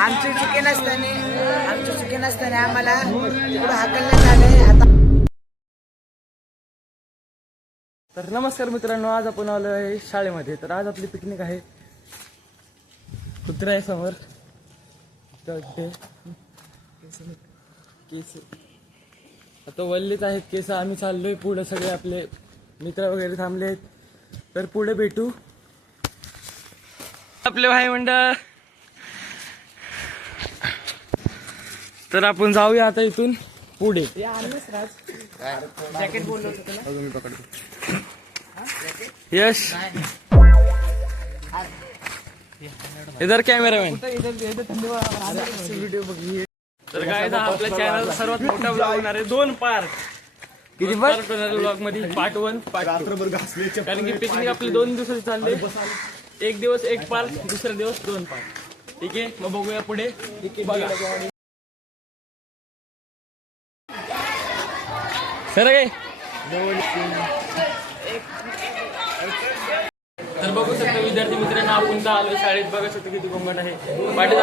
आमची चुकी नसताना आम्हाला तिकडं हाकलण्यात आलंय. आता तर नमस्कार मित्रांनो, आज आपण आलो आहे शाळेमध्ये. तर आज आपली पिकनिक आहे. कुत्रा आहे समोर. केस आता वल्लीच आहेत केस. आम्ही चाललोय पुढे, सगळे आपले मित्र वगैरे थांबले आहेत. तर पुढे भेटू आपले भाई मंडळ. तर आपण जाऊया आता इथून पुढे. जॅकेट बोललो होतो तुला. मी पकडतो. यश इधर कॅमेरामॅन. तर काय आपल्या चॅनल सर्वात मोठा ब्लॉग होणार आहे. 2 पार्ट. किती पार्ट ब्लॉग मध्ये? Part 1 part 2. कारण की पिकनिक आपली 2 दिवसाची चालली. एक दिवस 1 पार्ट, दुसरा दिवस 2 पार्ट. ठीक आहे, मग बघूया पुढे. बघा सर काय. तर बघू शकता विद्यार्थी मित्रांनो, आपण तर आलो शाळेत. बघा शकतो किती घोंगाट आहे. पाठी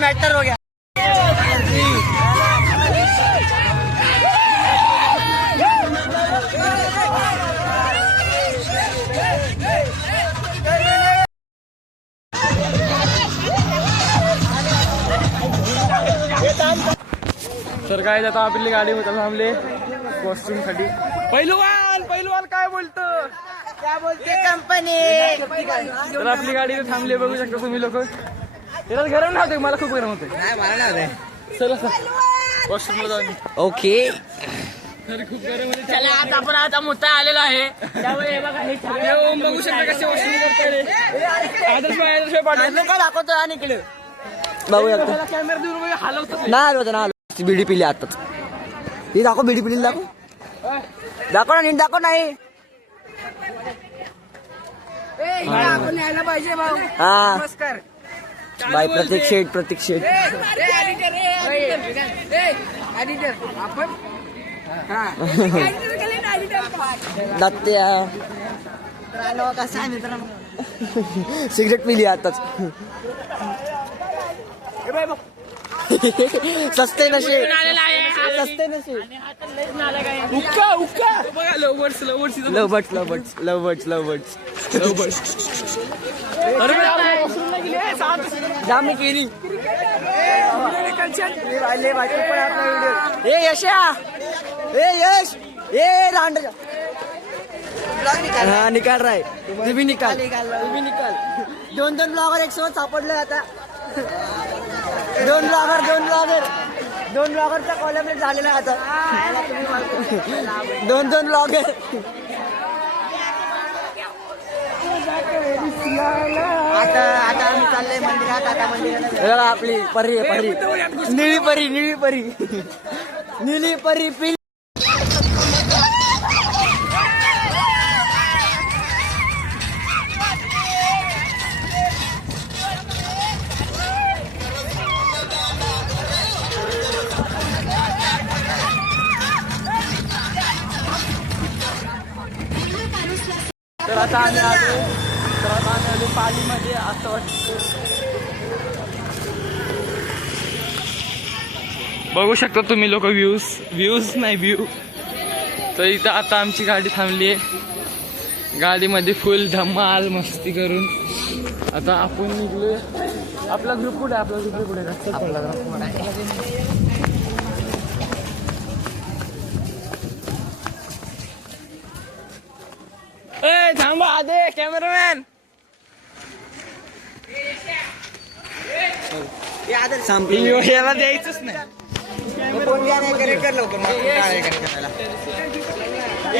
मैटर हो गया. तर काय आता आपली गाडी थांबले वॉशरूम साठी. पहिलवान काय बोलतो? क्या बोलते कंपनी. तर आपली गाडी थांबली. बघू शकता तुम्ही लोक. त्याला गरम नव्हते, मला खूप गरम होते. चला वॉशरूमला जाऊन. ओके. खूप गरम होते. चला आता मोठा आलेला आहे. त्यामुळे बघू शकता कसे वॉशरूम करताय. आदर्श पाटील काय दाखवतो आणि इकडे बघूया कॅमेरा देऊन हलवतो. नाही हलवत ना. बिडी पिली आताच. ही दाखव, बिडी पिली दाखव. दाखव ना, नीट दाखव. नाही यायला पाहिजे भाऊ. हा नमस्कार. बाय. प्रतीक शेठ आपण दत्त्या सिगरेट पिली आताच. सस्ते नशे सस्ते नशे उक्का उक्का बघा लवबर्ड्स लवबर्ड्स इथं लवबर्ड्स लवबर्ड्स लवबर्ड्स लवबर्ड्स अरे पसरून नाही गेले सात जामी केली राहिले बाकी पण आपला व्हिडिओ ए यशा ए यश ए रांड हाँ निकाल रहा है तू भी निकाल तू भी निकाल दोन ब्लॉगर एक सोबत सापडले आता दोन ब्लॉगरचा कॉलम झालेला आता दोन ब्लॉगर आता आम्ही चाललोय मंदिरात आता मंदिरात आपली परी आहे परी निळी परी पिली तर आता आम्ही आलो पालीमध्ये असं वाटतं बघू शकता तुम्ही लोक व्ह्यूज नाही व्ह्यू तर इथं आता आमची गाडी थांबली आहे गाडीमध्ये फुल धमाल मस्ती करून आता आपण निघलोय आपला ग्रुप कुठे रस्त्यात पडला ए थांबा आदे कॅमेरामॅन याला द्यायचंच नाही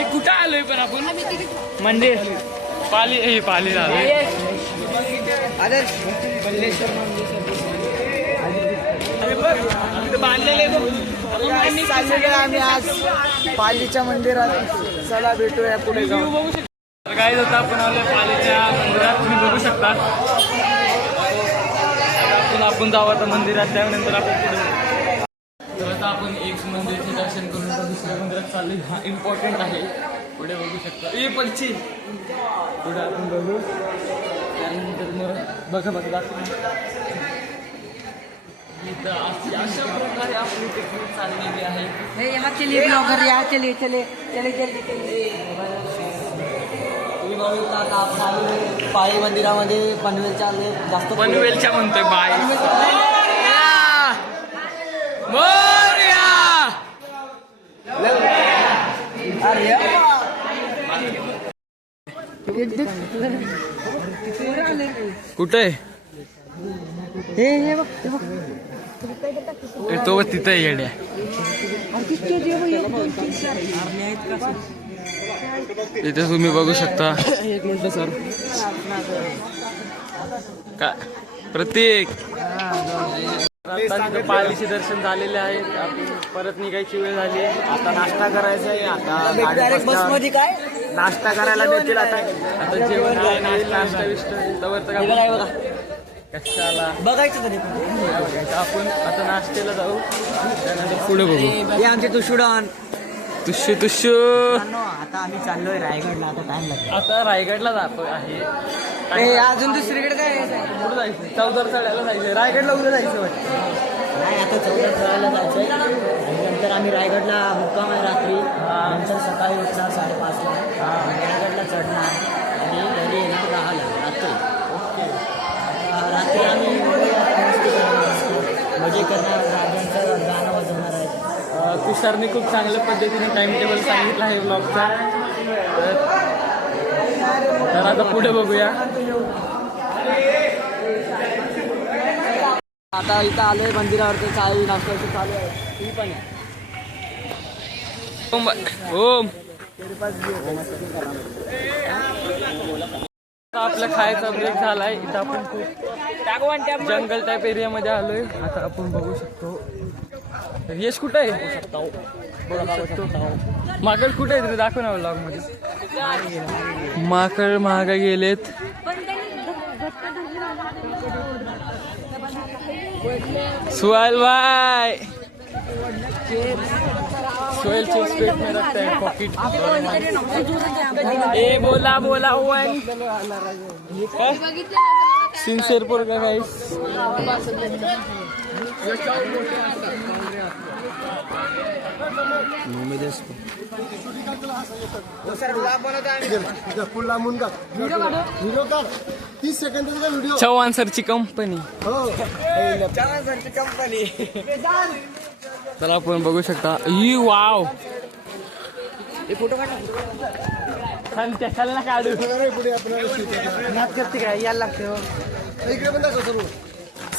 कुठं आलोय पण आपण म्हणजे पाली आलोय आम्ही आज पालीच्या मंदिरात चला भेटूया पुढे जाऊ काय होतं आपण आलो पालीच्या मंदिरात तुम्ही बघू शकता आपण जाऊ आता मंदिरात त्यानंतर आपण पुढे तर आता आपण एक मंदिराचे दर्शन करून दुसऱ्या मंदिरात चाललोय हा इम्पॉर्टंट आहे पुढे बघू शकता पडची पुढे आपण बघू त्यानंतर मग बघा दाखवू अशा प्रकारे आपली टेक्निक चाललेली आहे यहाँ चलिए ब्लॉगर यहाँ चलिए चले पाळी मंदिरामध्ये पनवेलच्या जास्त पनवेलच्या म्हणतोय बाय कुठे तो तिथं येड्या इथे तुम्ही बघू शकता एक मिनिट सर काय प्रतीक पालीचे दर्शन झालेले आहेत आपण परत निघायची वेळ झाली आता नाश्ता करायचा आहे आता बसमध्ये काय नाश्ता करायला भेटेल आता जेवण आहे नाश्ता विष्ट कशाला बघायचं तरी आपण आता नाश्त्याला जाऊ त्यानंतर पुढे बघू हे आमचे तुशुडान तुष्यू आता आम्ही चाललोय रायगडला आता टाइम लागेल आता रायगडला जातो आहे अजून दुसरीकडे काय कुठं जायचं चौदार चढायला जायचं रायगडला उद्या जायचं वाटतं नाही आता चौदा चढायला जायचंय आणि नंतर आम्ही रायगडला मुक्काम आहे रात्री नंतर सकाळी उठणार 5:30ला रायगडला चढणार आणि घरी येणार 10ला रात्री आम्ही मजे करणार राजांचं गाणं वाजवणार आहे तुषारने खूप चांगल्या पद्धतीने टाइम टेबल सांगितलं आहे ब्लॉगचा तर आता पुढे बघूया आता इथं आलोय मंदिरावरती चालू नाश्त्याचं चालू आहे ती पण ओम आपला खायचा ब्रेक झालाय इथं आपण खूप जंगल टाईप एरियामध्ये आलोय आता आपण बघू शकतो यश कुठं आहे माकड कुठे आहे तरी दाखव ना व्लॉग मध्ये माकड महागा गेलेत सुहाल भाई सोहेल चिप्स पेट में रखता है पॉकेट ए बोला सिन्सिअर पोरगा गाईस. व्हिडिओ 30 सेकंदाचा व्हिडिओ. चव्हाण सरची कंपनी. कंपनी. तर आपण बघू शकता. ही वाव. त्याला काढू. पुढे आपल्याला नाच करते काय यायला लागते. इकडे पण दाखव सर्व.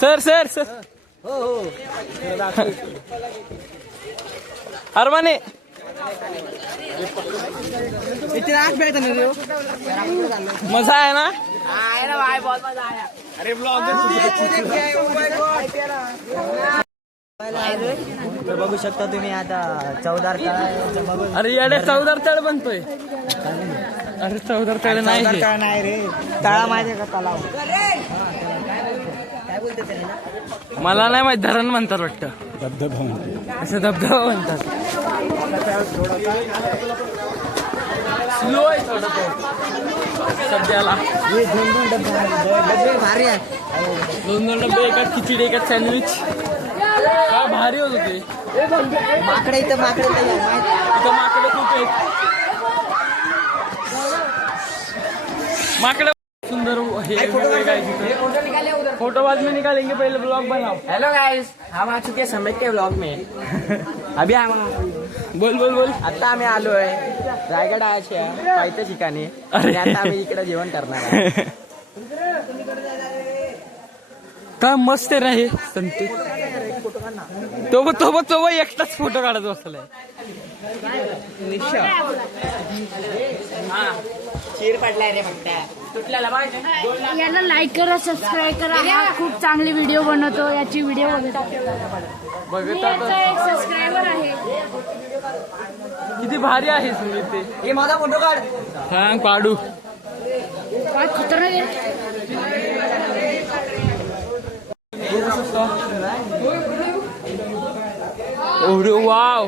Sir sir sir. हो हो अरमाने इथे नाच भेटत ना रे. मजा आहे ना. अरे तर बघू शकता तुम्ही आता चौदार तळ. अरे याडे चौदार तळ बनतोय. अरे चौदार तळ नाही हे. नाही रे, तळा माहिती का तलाव. मला नाही माहित. धरण म्हणतात वाटतं. असं धबधबा म्हणतात. स्लो आहे थोडं सध्याला. डबे भारी आहे. दोन डबे, एकात खिचडी, एकात सँडविच. काय भारी होत होते. माकडे इथं माकडे इथं माकडे खूप आहेत. माकडे सुंदर फोटो बाद में निकालेंगे. पहले ब्लॉग बनाओ. हेलो गाइस, हम आ चुके हैं समय के ब्लॉग में. अभी बोल बोल बोल. आता आम्ही आलोय रायगड पाहिजे ठिकाणी. आणि आता आम्ही इकडे जेवण करणार आहे. काय मस्त आहे रे संते. तो एकटाच फोटो काढत बसलाय. चीर पडलाय रे फक्त. याला लाईक करा, सबस्क्राईब करा. हा खूप चांगली व्हिडिओ बनवतो. याची व्हिडिओ बघत याचा एक सबस्क्रायबर आहे. किती भारी आहे संगीत ते. हे माझा फोटो काढ. हा काढू. काय खतरनाक आहे. अरे वाव.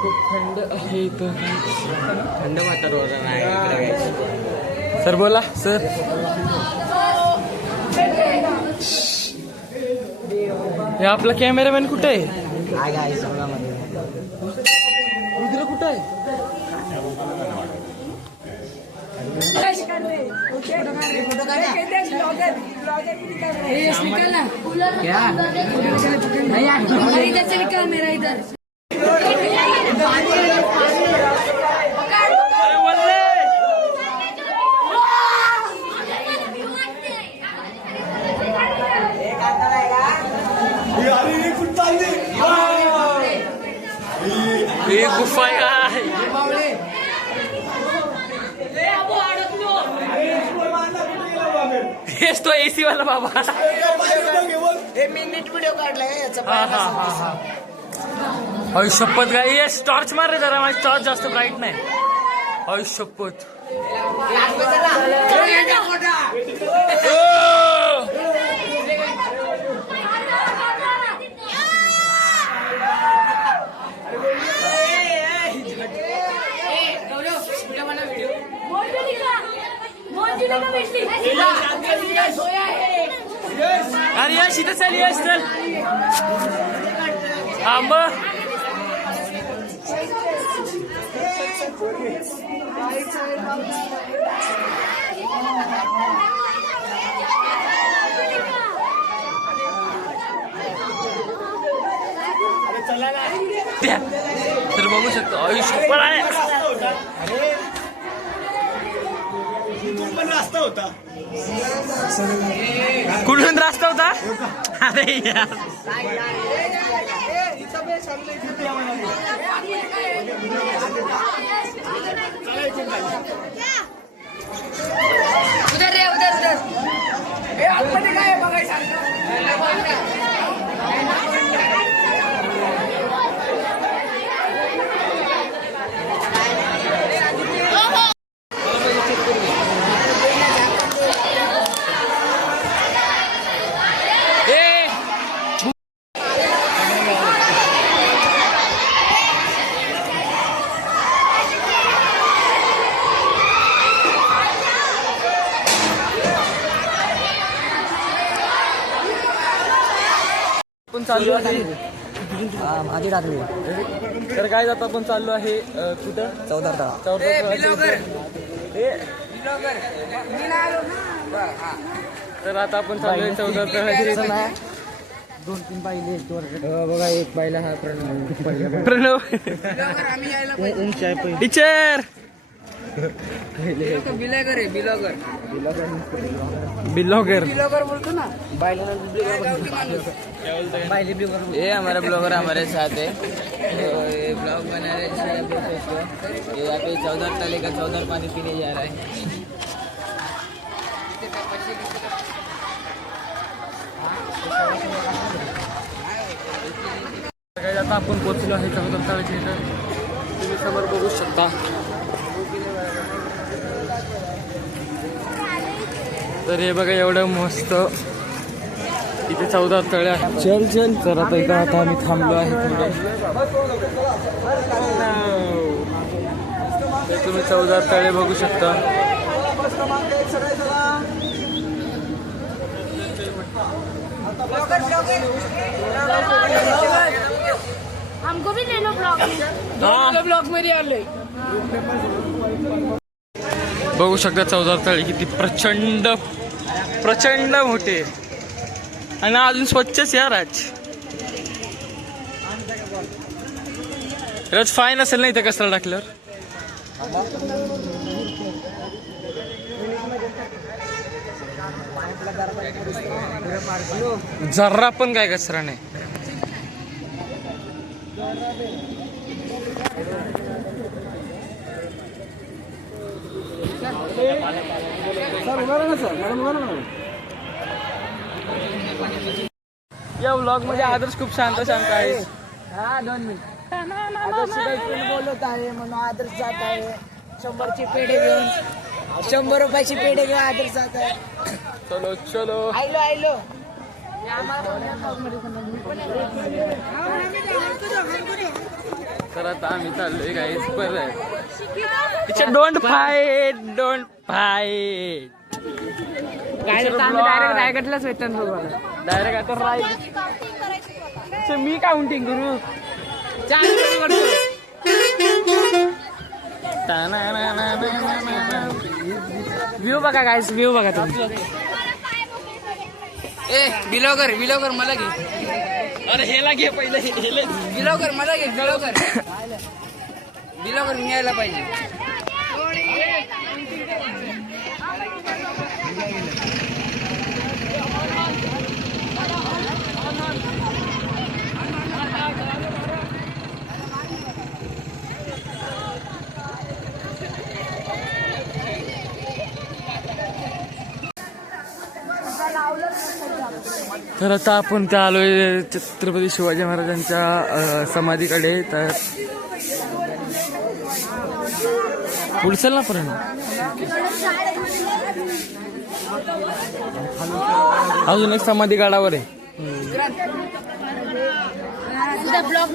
खूप थंड आहे इथं. थंड वातावरण आहे. सर बोला सर. हे आपला कॅमेरामॅन कुठे आहे. काय काय संघामध्ये रुद्र कुठे आहे. निकल मेरा इधर. हे गुफा आहे. हेच तो एसी वाला बाबा. मी नीट व्हिडिओ काढलाय याचा. हा हा हा हा. अय शपथ काय. ये टॉर्च मार रे जरा. माझी टॉर्च जास्त ब्राईट नाही. अय शपथ. अरे यश इथं चल. यश चल. आंब. तर बघू शकतो. आयुष्य पण आहे. रास्ता होता. कुठून रस्ता होता. अरे यार. उधर रे उधर उधर. हे आतमध्ये काय आहे बघायचं. आपण चाललो आहे आधी रात्री तर काय जात आपण चाललो आहे कुठं चौदा तर आता आपण चाललो आहे 14 तळाच्या 2-3 पाहिले बघा एक पाहिला हा प्रणव टीचर ब्लॉगर बोलतो ना ये हमारा ब्लॉगर हमारे साथ है तो ये ब्लॉग बना रहे हैं ये यहाँ पे 14 तले का 14 पानी पीने जा रहा है काय आता आपण पोहोचलो आहे 14 तळाच्या इथं तुम्ही समोर बघू शकता तर हे बघा एवढं मस्त इथे 14 तळे आहे चल तर आता इथं आता आम्ही थांबलो आहे तर तुम्ही 14 तळे बघू शकता हमको भी ले लो ब्लॉग मध्ये आलोय बघू शकता 14 तळे किती प्रचंड मोठे आणि अजून स्वच्छच या राज फाईन असेल ना इथं कचरा टाकल्यावर जर्रा पण काय कचरा नाही या व्लॉग मध्ये आदर्श खूप शांत आहे हा 2 मिनिट आदर्श गर्लफ्रेंड बोलत आहे म्हणून आदर्श जात आहे 100ची पेढे घेऊन 100 रुपयाची पेढे घेऊन आदर्श जात आहे चलो आयलो तर आता आम्ही चाललोय गाईस परत डोंट फाईट डायरेक्ट रायगडलाच वेतन डायरेक्ट आता मी काउंटिंग करू व्ह्यू बघा गाईस व्ह्यू बघा तुम्ही बिलॉगर मला घे अरे हेला घे पहिले बिलॉगर मला घे बिलॉगर मी यायला पाहिजे तर आता आपण त्या आलोय छत्रपती शिवाजी महाराजांच्या समाधीकडे तर पुढचं ना पर्यंत अजून एक समाधी गडावर आहे ब्लॉग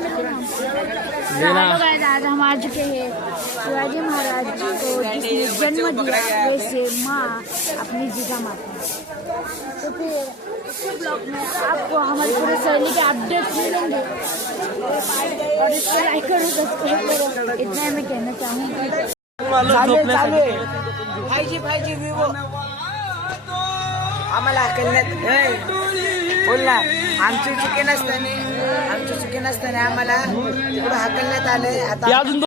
आज हम आ चुके हैं शिवाजी महाराज जी को जिसने जन्म दिया वैसे माँ अपनी जीजा माता तो फिर इस ब्लॉग में आपको हमारे पूरे शैली के अपडेट मिलेंगे और इसको लाइक करो सब्सक्राइब करो इतना मैं कहना चाहूँगी फायजी विवो आम्हाला हकलण्यात बोल ना आमची चुकी नसताना आम्हाला तिकडं हकलण्यात आलंय आता अजून